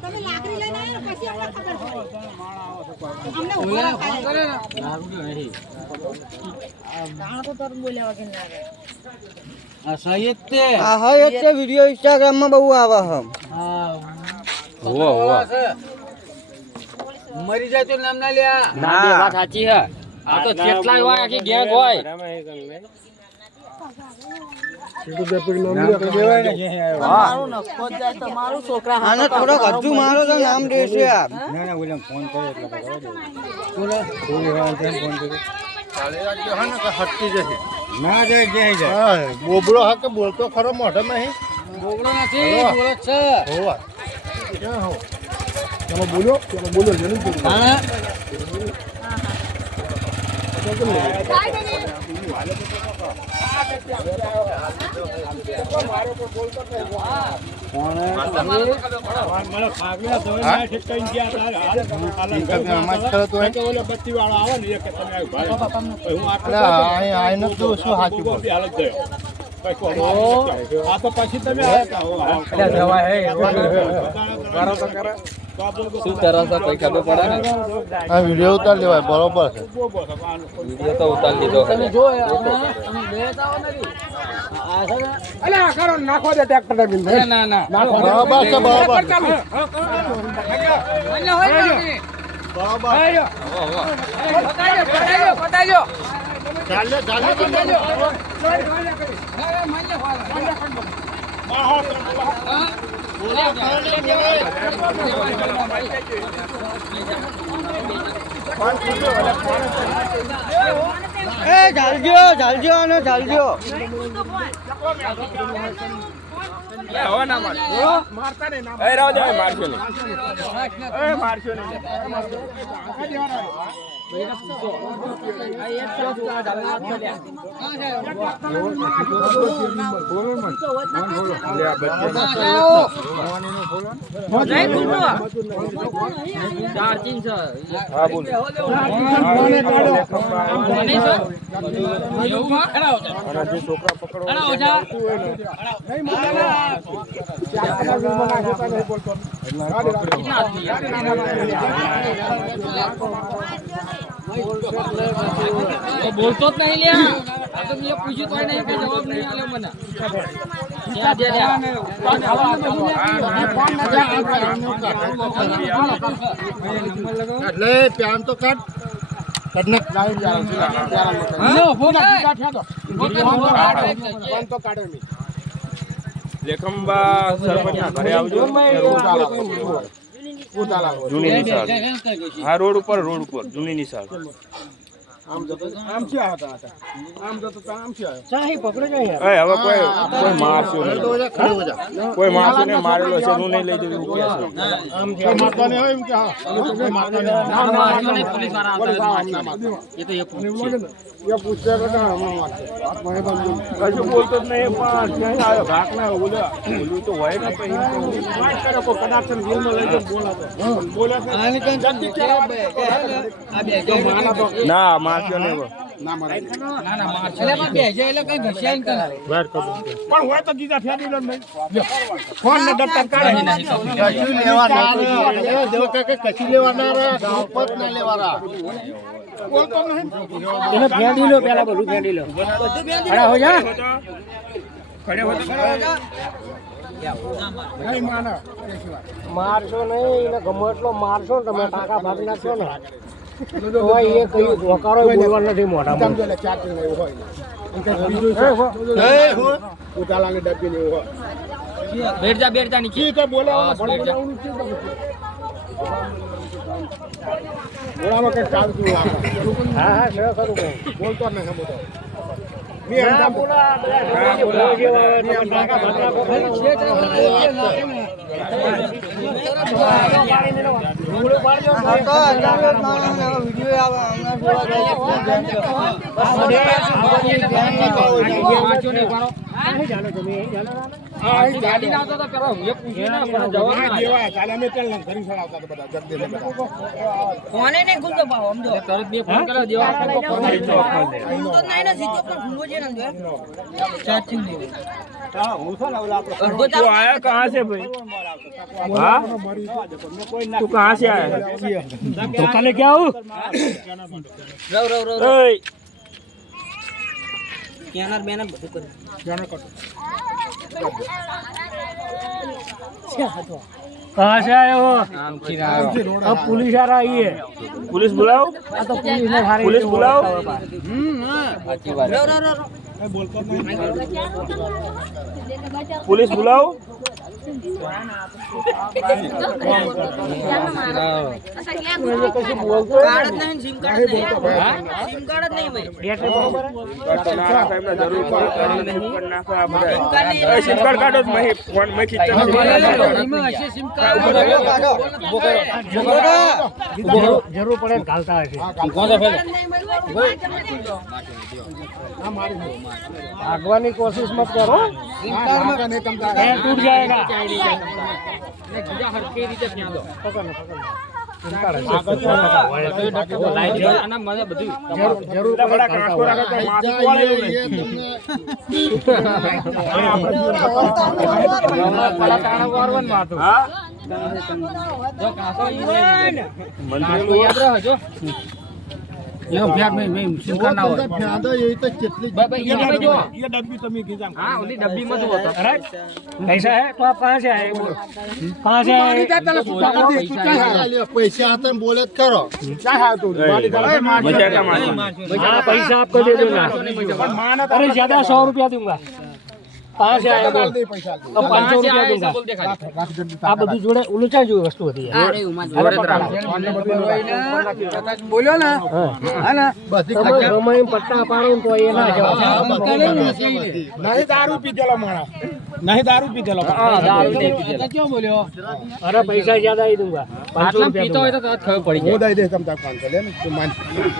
તમે લાકડી લઈને આવ્યા પછી અમને ખબર પડે અમને ઉભા કરે લાકડી નહીં ગાણો તો તર બોલ્યા વગર ના રહે આ સહિત તે વિડિયો ઇન્સ્ટાગ્રામ માં બહુ આવે હમ હા હોવા મરી જાય તો નામ ના લ્યા ના દે વાત સાચી હે આ તો કેટલાય હોય આખી ગેંગ હોય આને થોડોક હજુ મારો તો નામ દેશે આપ ફોન કર્યો બોબડો હક બોલતો ખરો મોઢા નહીં બોબડો નથી બોલે છે હોવા ક્યાં હો તમે બોલો હા વિડીયો ઉતાર લેવાય બરોબર છે વિડીયો તો ઉતાર લીધો નાખો દે ટ્રેક્ટર ના બરાબર છે બરાબર ચાલજો અને ચાલજો બોલતો જ નહીં લ્યા આ તો મેં પૂછ્યું તો નહીં કે જવાબ નહીં આલ્યો મને એટલે પ્યાન તો કાઢ લેખંબા સરપંચના ઘરે આવજો જૂની નિશાળ હા રોડ ઉપર જૂની નિશાળ આમ જતો આમ છે હતા આમ જતો આમ છે હવે કોઈ મારશું નહીં કોઈ મારશું નહીં મારેલો છે હું નહીં લઈ જવું કે આમ છે મારતા નહીં હોય એમ કે હા પોલીસ વાળા એ તો એ પૂછે કે હમણાં કશું બોલતો જ નહીં પણ ક્યાંય આવ્યો ઘાક ના બોલ્યું તો હોય ને પછી વાત કરે કોઈ કદાચ જેલમાં લઈ જઈને બોલાતો ના મારશો નહીં ના મારે પણ હોય તો દીધા ફેરી લો નહીં ફોન ને દત્તક કાઢે કશું લેવાના ગામપત ના લેવાના બોલતો નહીં એને ફેંડી લો પેલા બધું ફેંડી લો ખડા હો જા ખડે હો મારશો નહીં એને ગમે એટલો મારશો ને તમે ટાકા ભાગ નાખશો ને તો એ કઈ વકારો બોલવા નથી મોઢામાં ઉતાલાની ડબ્બી ને એવું હોય બેઠ નીચે બોલામાં કઈ ચાલતું હા ખરું બોલતો જ નહીં બધો વિડીયો ગાડી ના આવતો તો પેલા હું પૂછીને પણ જવાબ ના જેવા ચાલે અમે પેલા ઘરી સડાવતા હતા બધા જગદેવ બધા ફોને નહીં ખુલતો ભાવ સમજો તરત બે ફોન કર્યો દેવા તો નહીં ને સીધો પણ ખુલવો છે ને ચાર્જિંગ નહીં तू आया कहाँ से भाई हाँ तू कहाँ से आया धोखा लेके आओ ओए સ્કેનર બેનર બધું કરી कहाँ से आए हो अब पुलिस आ रही है पुलिस बुलाओ पुलिस बुलाओ पुलिस बुलाओ કાર્ડ જ નહીં સિમ કાર્ડ જ નહીં સિમ કાર્ડ જ નહીં ભાઈ सिम कार्ड काटो फोन में खींचो जरूर पड़े घालता है भागवानी कोशिश मत करो टूट जाएगा कैसा है तो आप कहाँ से आए कहाँ से आए पैसे आता बोले करो पैसा आपको दे दूंगा अरे ज्यादा 100 रुपया दूंगा कहाँ से आए बोल अब 500 रुपया दूंगा આ બધું જોડે ઉલચા જેવી વસ્તુ હતી બોલ્યો ને હા ને બધી પટ્ટા પાડો તો એ ના નહીં દારૂ પીધેલો માણસ નહીં દારૂ પીધેલો દારૂ નહીં પીધેલો ક્यों बोल्यो अरे पैसा ज्यादा ही दूंगा 500 रुपया पीता હોય તો ખબર પડી હું દઈ દે તમ તાર 500 લે ને તું માન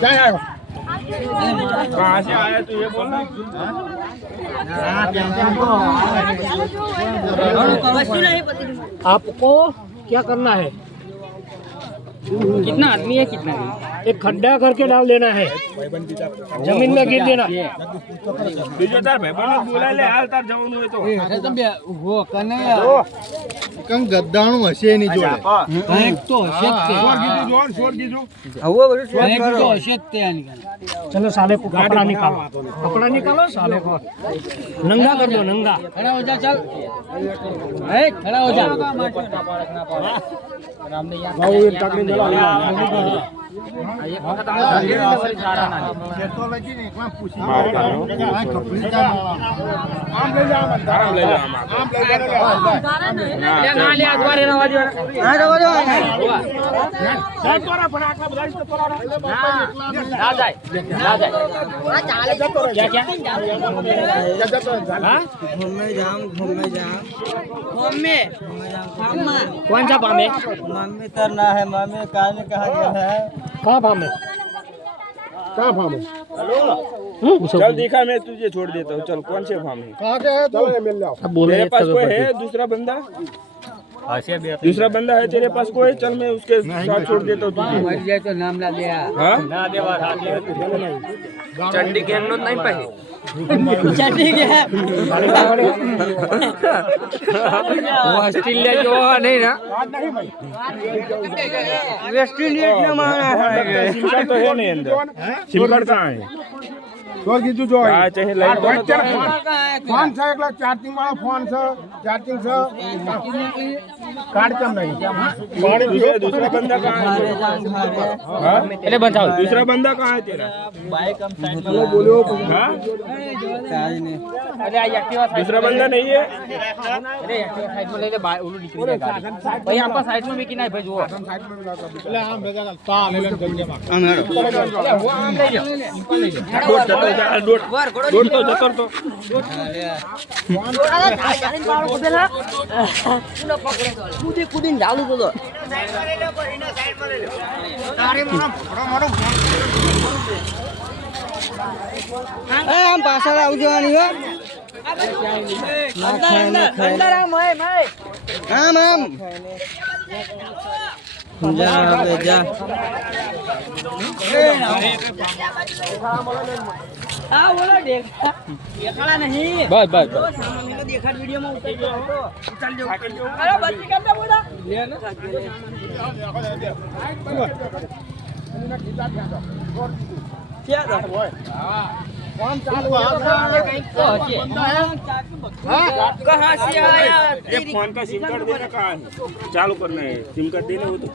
ક્યાં આવ્યો कहाँ से आया तू ये बोल आपको क्या करना है कितना आदमी है कितना एक खड्डा करके डाल देना है जमीन में गिर देना बीजो तार भाई बोला ले हाल तार जवान हुए तो वो कने કંક ગદ્દાણું હશે એની જોડે કંઈક તો હશે જ તે કંઈક તો હશે જ તે આની કાને चलो साले को कपड़ा निकालो साले को नंगा कर दो नंगा ખડા હો જા ચાલ એ ખડા હો જા ભાવ એ ટકડી દેલા ટેકનોલોજી ને એકલા પૂછી આમ લઈ જા આમ લઈ જા ना ले द्वारे रवा दो હા રવા દો तोरा पण आटला બધા तोरा ना जाए આ ચાલે જતો રહે क्या क्या हां ઘૂમે જામ ઘूमे कौन सा फार्म है मम्मी करना है मम्मी काल कहा गया है कहाँ फार्म है कहां फार्म है चल दिखा मैं तुझे छोड़ देता हूँ चल कौन से फार्म है कहां के है तू मिल जाओ मेरे पास कोई है दूसरा बंदा दूसरा बंदा है तेरे पास कोई चल मैं उसके साथ छोड़ देता हूँ तुझे मर जाए तो नाम ला दे हाँ ना देवा चंडी गैंग नो नहीं पाए चटी गया वो ऑस्ट्रेलिया जो नहीं ना वेस्ट इंडीज ने मारा है सिम कार्ड तो है नहीं अंदर सिम कार्ड कहाँ है જોર કીધું જો हाँ चाहे लाइट ફોન છે એટલે ચાર્જિંગ વાળો ફોન છે ચાર્જિંગ છે કાર્ડ કેમ નહીં दूसरा बंदा कहाँ है हाँ? अरे बताओ दूसरा बंदा कहाँ है तेरा ચલો બોલ્યો हाँ? अरे एक्टिवा दूसरा बंदा नहीं है अरे एक्टिवा साइड में ले ले उल्लू निकल जाएगा भाई आपका साइड में भी कि नहीं भाई जो એટલે આમ ભેગા તા લે લે જલ્દી માં वो आम ले डोट तो जतर तो કુદીને ચાલુ કરો આમ પાછળ આવજો આની હો આમ આમ જા હવે જા આ બોલો દેખાડા નહીં બસ બસ દેખાડ વિડિયો માં ઉતારજો ઉતારજો અરે બત્તી કરતા બોલા લે ને ક્યાં હોય काम चालू है कहीं तो है हां कहां से आया ये फोन का सिम कार्ड देना कहाँ है चालू करना है सिम कार्ड देना हो तो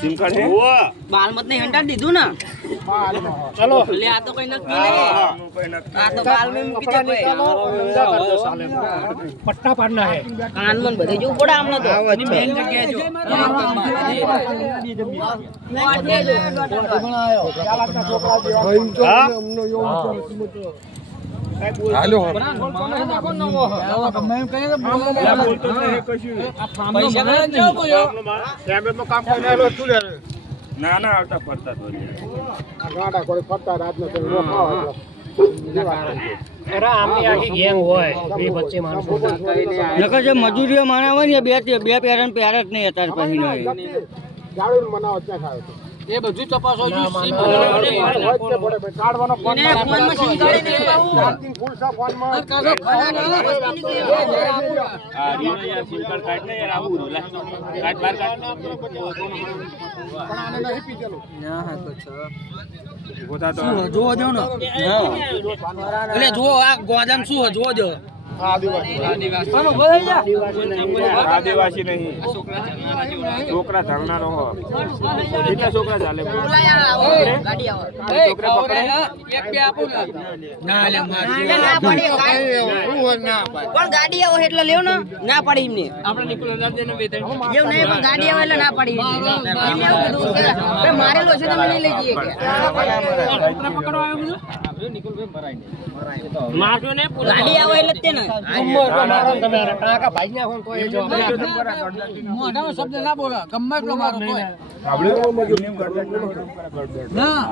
सिम कार्ड है बाल मत नहीं हटा दीदू ना चलो ले आ तो कोई नक्की नहीं आ तो बाल में मुकी दे पट्टा पाड़ना है कान मन बधे जो पड़ा हमने तो मेन जगह जो बनायो હાલો ના ના આવતા ફરતા તો ગાડા કોઈ ફરતા રાત નો અરે આમની આખી ગેંગ હોય બે બચ્ચે માણસો નકર જે મજૂરીઓ માણા હોય ને બે પેરન પેર જ નહીં અત્યારે પછી નો ગાડું મનાવ ક્યાં ખાય એ બધું તપાસો કાઢવાનો ફોન ફોન માં સિમ કાર્ડ નહીં પાવું ચાર્જિંગ ફૂલ છે ફોન માં આ યાર સિમ કાર્ડ કાઢ ને યાર આવું લા કાઢ બાર કાઢ પણ આને નહીં પીધેલું ના હા તો છે ગોતા તો જોવો જો ને એટલે જો આ ગોદામ શું જોવો જો આદિવાસી નહીં છોકરા ધરનારો હો કેટલા છોકરા ચાલે ગાડી આવો છોકરા પકડે એક બે આપો ના લે ના પડી પણ ગાડી આવો એટલે લેવ ને ના પડી એમને આપણે નિકુલ અંદર દેને વેતન એવું નહીં પણ ગાડી આવે એટલે ના પડી એમને એવું કીધું કે મારેલો છે તમે નહીં લઈ જઈએ કે પકડવા આવ્યો બધું નિકુલભાઈ ભરાઈને મારજો ને ગાડી આવે એટલે તે ને તમે ટાકા ભાઈ ના ફોન કોઈ જો મોઢામાં શબ્દ ના બોલો ગમે એટલો મારો કોઈ ના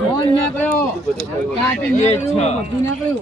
ફોન નીકળ્યો કાટી નીકળ્યું બધું નીકળ્યું